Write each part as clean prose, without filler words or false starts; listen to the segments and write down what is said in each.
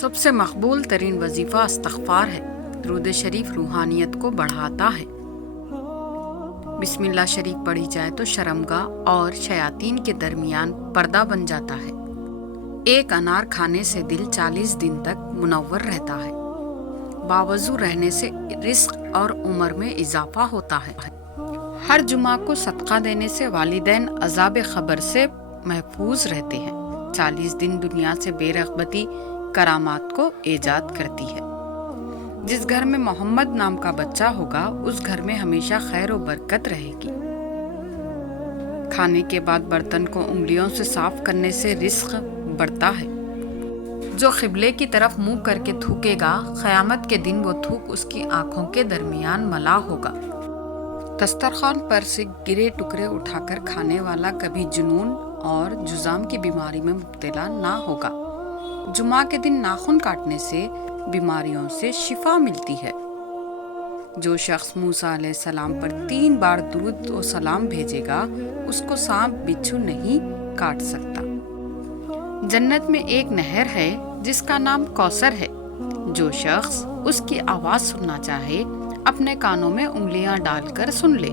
سب سے مقبول ترین وظیفہ استغفار ہے۔ درود شریف روحانیت کو بڑھاتا ہے۔ بسم اللہ شریف پڑھی جائے تو شرمگاہ اور شیاطین کے درمیان پردہ بن جاتا ہے۔ ایک انار کھانے سے دل 40 دن تک منور رہتا ہے۔ باوضو رہنے سے رزق اور عمر میں اضافہ ہوتا ہے۔ ہر جمعہ کو صدقہ دینے سے والدین عذاب قبر سے محفوظ رہتے ہیں۔ 40 دن دنیا سے بے رغبتی کرامات کو ایجاد کرتی ہے۔ جس گھر میں محمد نام کا بچہ ہوگا اس گھر میں ہمیشہ خیر و برکت رہے گی۔ کھانے کے بعد برتن کو انگلیوں سے صاف کرنے سے رزق بڑھتا ہے۔ جو قبلے کی طرف منہ کر کے تھوکے گا قیامت کے دن وہ تھوک اس کی آنکھوں کے درمیان ملا ہوگا۔ دسترخوان پر سے گرے ٹکڑے اٹھا کر کھانے والا کبھی جنون اور جذام کی بیماری میں مبتلا نہ ہوگا۔ جمعہ کے دن ناخن کاٹنے سے بیماریوں سے شفا ملتی ہے۔ جو شخص موسیٰ علیہ السلام پر 3 بار درود و سلام بھیجے گا اس کو سانپ بچھو نہیں کاٹ سکتا۔ جنت میں ایک نہر ہے جس کا نام کوثر ہے۔ جو شخص اس کی آواز سننا چاہے اپنے کانوں میں انگلیاں ڈال کر سن لے۔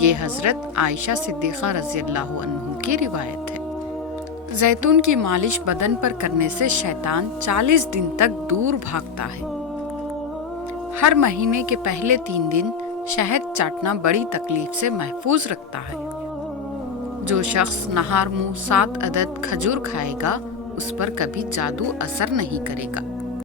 یہ حضرت عائشہ صدیقہ رضی اللہ عنہ کی روایت ہے۔ زیتون کی مالش بدن پر کرنے سے شیطان 40 دن تک دور بھاگتا ہے۔ ہر مہینے کے پہلے 3 دن شہد چاٹنا بڑی تکلیف سے محفوظ رکھتا ہے۔ جو شخص نہار منہ 7 عدد کھجور کھائے گا اس پر کبھی جادو اثر نہیں کرے گا۔